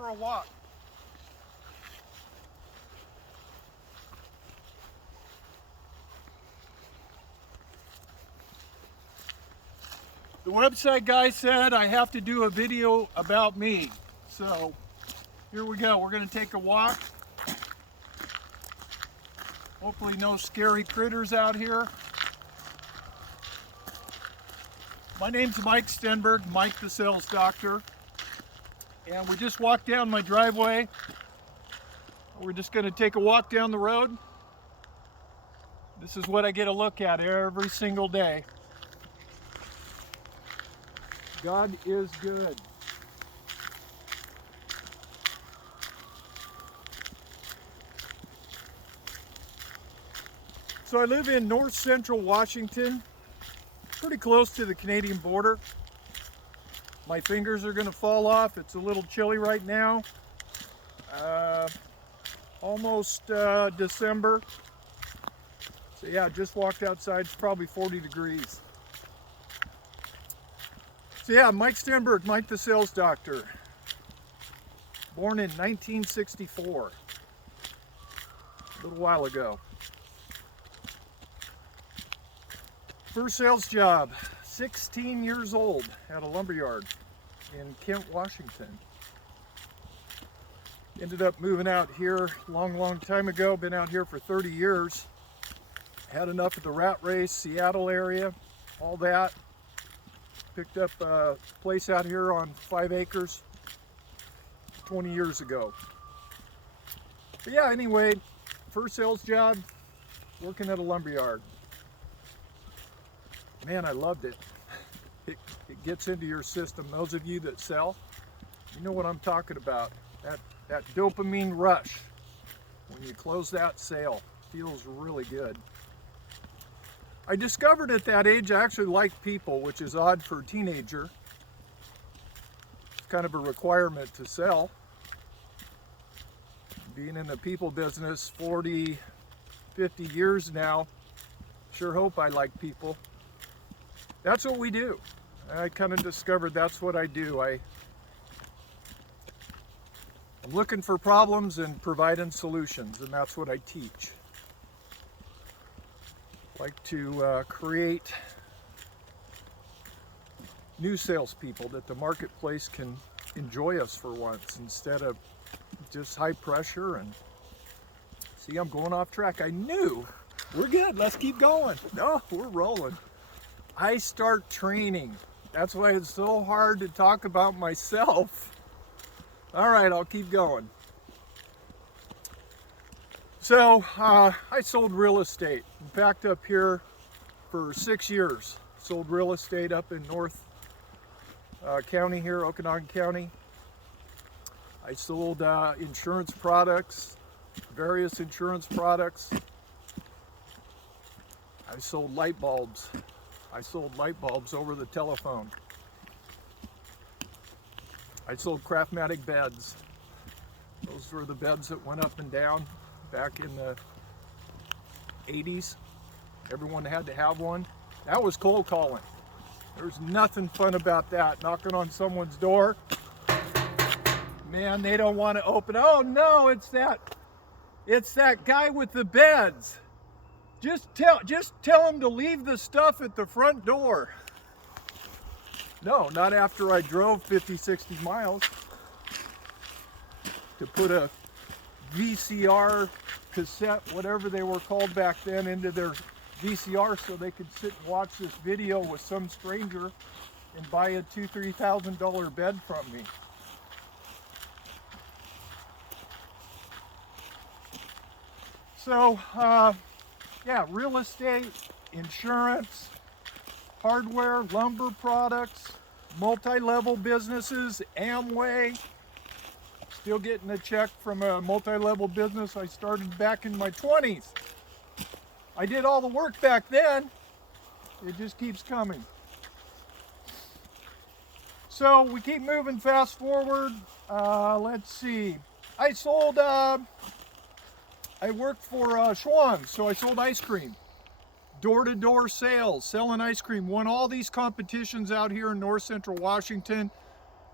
for a walk. The website guy said I have to do a video about me. So here we go. We're going to take a walk. Hopefully no scary critters out here. My name's Mike Stenberg, Mike the Sales Doctor. And we just walked down my driveway. We're just going to take a walk down the road. This is what I get a look at every single day. God is good. So I live in north central Washington, pretty close to the Canadian border. My fingers are going to fall off. It's a little chilly right now. Almost December. So yeah, just walked outside. It's probably 40 degrees. So yeah, Mike Stenberg, Mike the Sales Doctor. Born in 1964. A little while ago. First sales job, 16 years old at a lumberyard in Kent, Washington. Ended up moving out here a long time ago. Been out here for 30 years. Had enough of the rat race, Seattle area, all that. Picked up a place out here on 5 acres 20 years ago. But yeah, anyway, first sales job, working at a lumberyard. Man, I loved it. It gets into your system. Those of you that sell, you know what I'm talking about. That dopamine rush when you close that sale feels really good. I discovered at that age I actually liked people, which is odd for a teenager. It's kind of a requirement to sell. Being in the people business 40, 50 years now, sure hope I like people. That's what we do. I kind of discovered that's what I do. I'm looking for problems and providing solutions, and that's what I teach. I like to create new salespeople that the marketplace can enjoy us for once instead of just high pressure. And see, I'm going off track. I knew. We're good. Let's keep going. No, we're rolling. I start training. That's why it's so hard to talk about myself. All right, I'll keep going. So I sold real estate. Backed up here for 6 years. Sold real estate up in North County here, Okanagan County. I sold insurance products, various insurance products. I sold light bulbs. I sold light bulbs over the telephone. I sold Craftmatic beds. Those were the beds that went up and down back in the 80s. Everyone had to have one. That was cold calling. There's nothing fun about that. Knocking on someone's door. Man, they don't want to open. Oh no, it's that guy with the beds. Just tell him to leave the stuff at the front door. No, not after I drove 50, 60 miles to put a VCR cassette, whatever they were called back then, into their VCR so they could sit and watch this video with some stranger and buy a $2,000, $3,000 bed from me. So, yeah, real estate, insurance, hardware, lumber products, multi-level businesses, Amway. Still getting a check from a multi-level business I started back in my 20s. I did all the work back then. It just keeps coming. So we keep moving fast forward. Let's see. I worked for Schwan's, so I sold ice cream. Door-to-door sales, selling ice cream. Won all these competitions out here in north central Washington.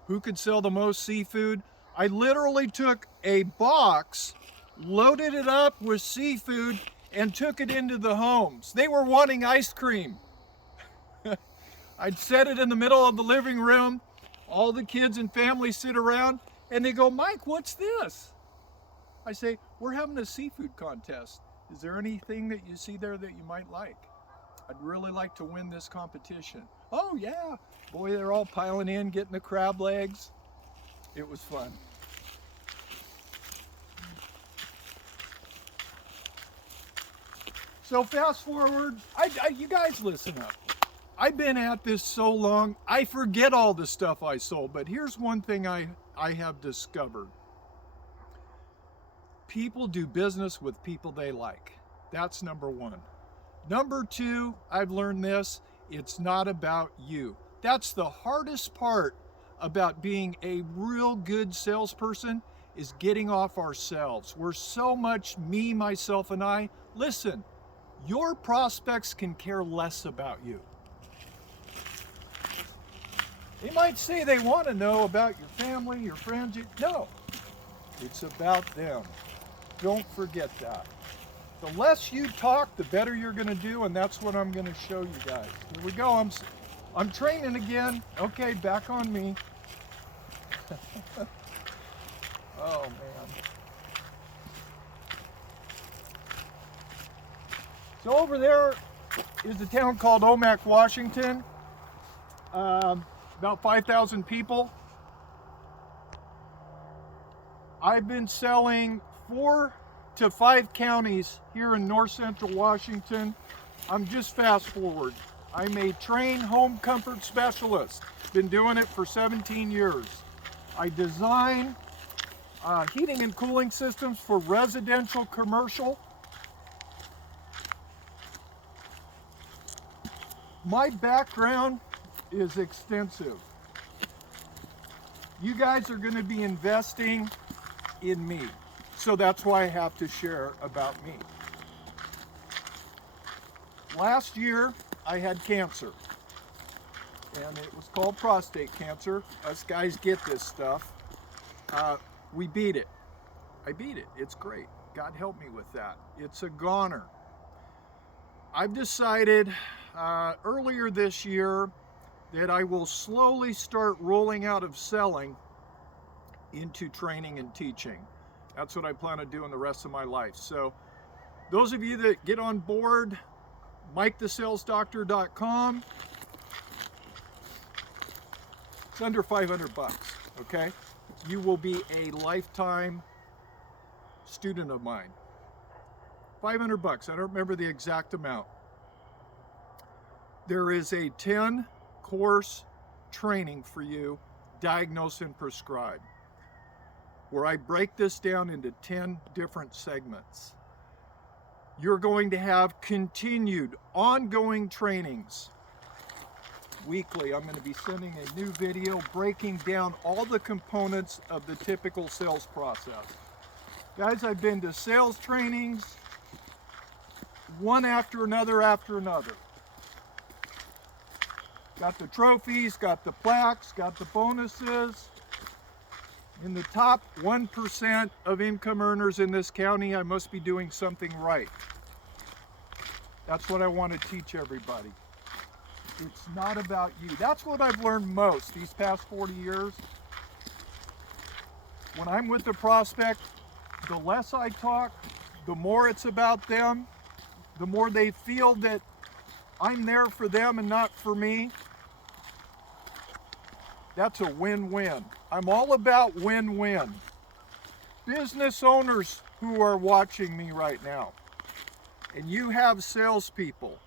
Who could sell the most seafood? I literally took a box, loaded it up with seafood, and took it into the homes. They were wanting ice cream. I'd set it in the middle of the living room. All the kids and families sit around and they go, "Mike, what's this?" I say, "We're having a seafood contest. Is there anything that you see there that you might like? I'd really like to win this competition." "Oh yeah." Boy, they're all piling in, getting the crab legs. It was fun. So fast forward, you guys listen up. I've been at this so long, I forget all the stuff I sold, but here's one thing I have discovered. People do business with people they like. That's number one. Number two, I've learned this, it's not about you. That's the hardest part about being a real good salesperson, is getting off ourselves. We're so much me, myself, and I. Listen, your prospects can care less about you. They might say they want to know about your family, your friends. No, it's about them. Don't forget that. The less you talk, the better you're going to do, and that's what I'm going to show you guys. Here we go. I'm training again. Okay, back on me. Oh, man. So over there is a town called Omak, Washington. About 5,000 people. I've been selling 4 to 5 counties here in north central Washington. I'm just fast forward. I'm a trained home comfort specialist. Been doing it for 17 years. I design heating and cooling systems for residential, commercial. My background is extensive. You guys are going to be investing in me. So that's why I have to share about me. Last year, I had cancer. And it was called prostate cancer. Us guys get this stuff. We beat it. I beat it. It's great. God help me with that. It's a goner. I've decided earlier this year that I will slowly start rolling out of selling into training and teaching. That's what I plan on doing the rest of my life. So those of you that get on board, TheSalesDoctor.com. It's under 500 bucks, okay? You will be a lifetime student of mine. 500 bucks, I don't remember the exact amount. There is a 10-course training for you, diagnose and prescribe, where I break this down into 10 different segments. You're going to have continued, ongoing trainings. Weekly, I'm going to be sending a new video breaking down all the components of the typical sales process. Guys, I've been to sales trainings, one after another after another. Got the trophies, got the plaques, got the bonuses. In the top 1% of income earners in this county, I must be doing something right. That's what I want to teach everybody. It's not about you. That's what I've learned most these past 40 years. When I'm with the prospect, the less I talk, the more it's about them, the more they feel that I'm there for them and not for me. That's a win-win. I'm all about win-win. Business owners who are watching me right now, and you have salespeople,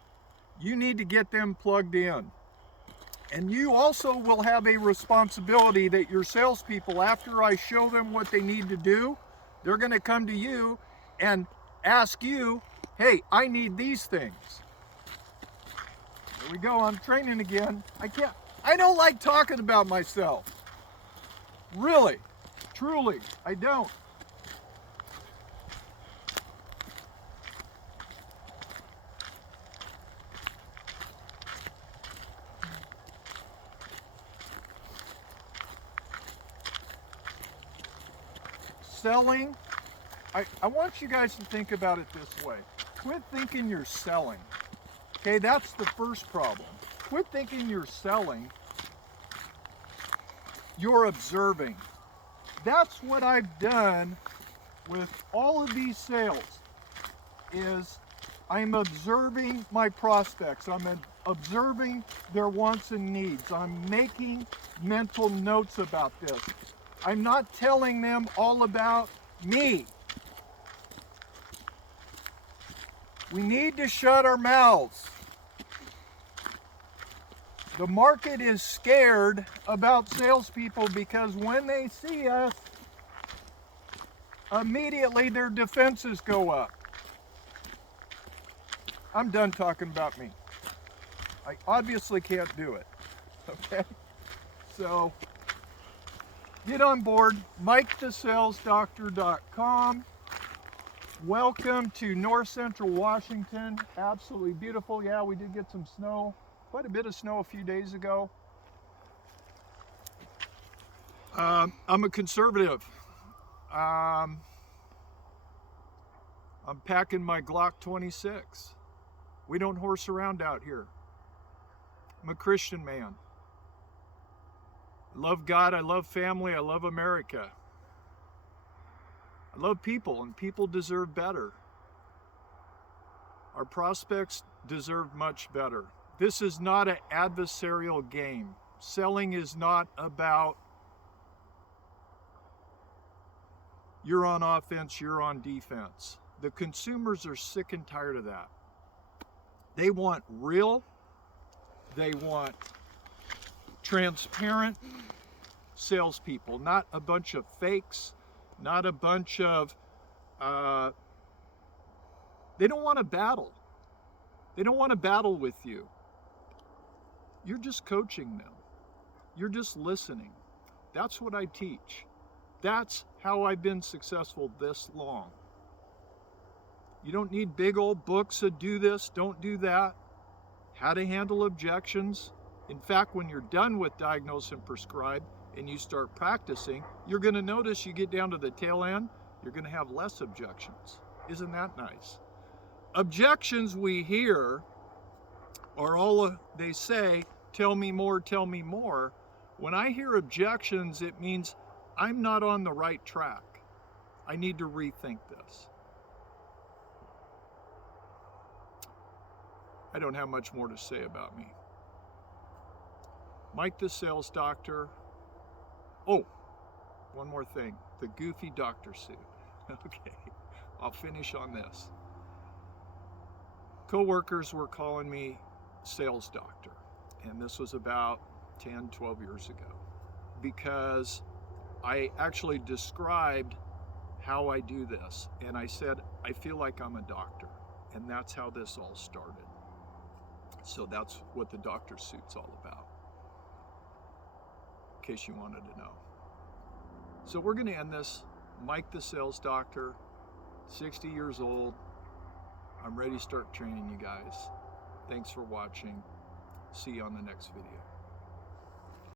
you need to get them plugged in. And you also will have a responsibility that your salespeople, after I show them what they need to do, they're going to come to you and ask you, "Hey, I need these things." Here we go, I'm training again. I don't like talking about myself. Really, truly, I don't. selling, I want you guys to think about it this way. Quit thinking you're selling. Okay, that's the first problem. Quit thinking you're selling. You're observing. That's what I've done with all of these sales, is I'm observing my prospects. I'm observing their wants and needs. I'm making mental notes about this. I'm not telling them all about me. We need to shut our mouths. The market is scared about salespeople because when they see us, immediately their defenses go up. I'm done talking about me. I obviously can't do it. Okay? So get on board, TheSalesDoctor.com. Welcome to North Central Washington. Absolutely beautiful. Yeah, we did get some snow, quite a bit of snow a few days ago. I'm a conservative. I'm packing my Glock 26. We don't horse around out here. I'm a Christian man. I love God, I love family, I love America. I love people, and people deserve better. Our prospects deserve much better. This is not an adversarial game. Selling is not about you're on offense, you're on defense. The consumers are sick and tired of that. They want real, they want transparent salespeople, not a bunch of fakes, not a bunch of, they don't want to battle. They don't want to battle with you. You're just coaching them. You're just listening. That's what I teach. That's how I've been successful this long. You don't need big old books of do this, don't do that, how to handle objections. In fact, when you're done with diagnose and prescribe and you start practicing, you're going to notice you get down to the tail end, you're going to have less objections. Isn't that nice? Objections we hear are all they say, tell me more, tell me more. When I hear objections, it means I'm not on the right track. I need to rethink this. I don't have much more to say about me. Mike the Sales Doctor. Oh, one more thing. The goofy doctor suit. Okay, I'll finish on this. Co-workers were calling me Sales Doctor, and this was about 10, 12 years ago, because I actually described how I do this, and I said, I feel like I'm a doctor, and that's how this all started. So that's what the doctor suit's all about, in case you wanted to know. So we're going to end this. Mike the Sales Doctor, 60 years old. I'm ready to start training you guys. Thanks for watching. See you on the next video.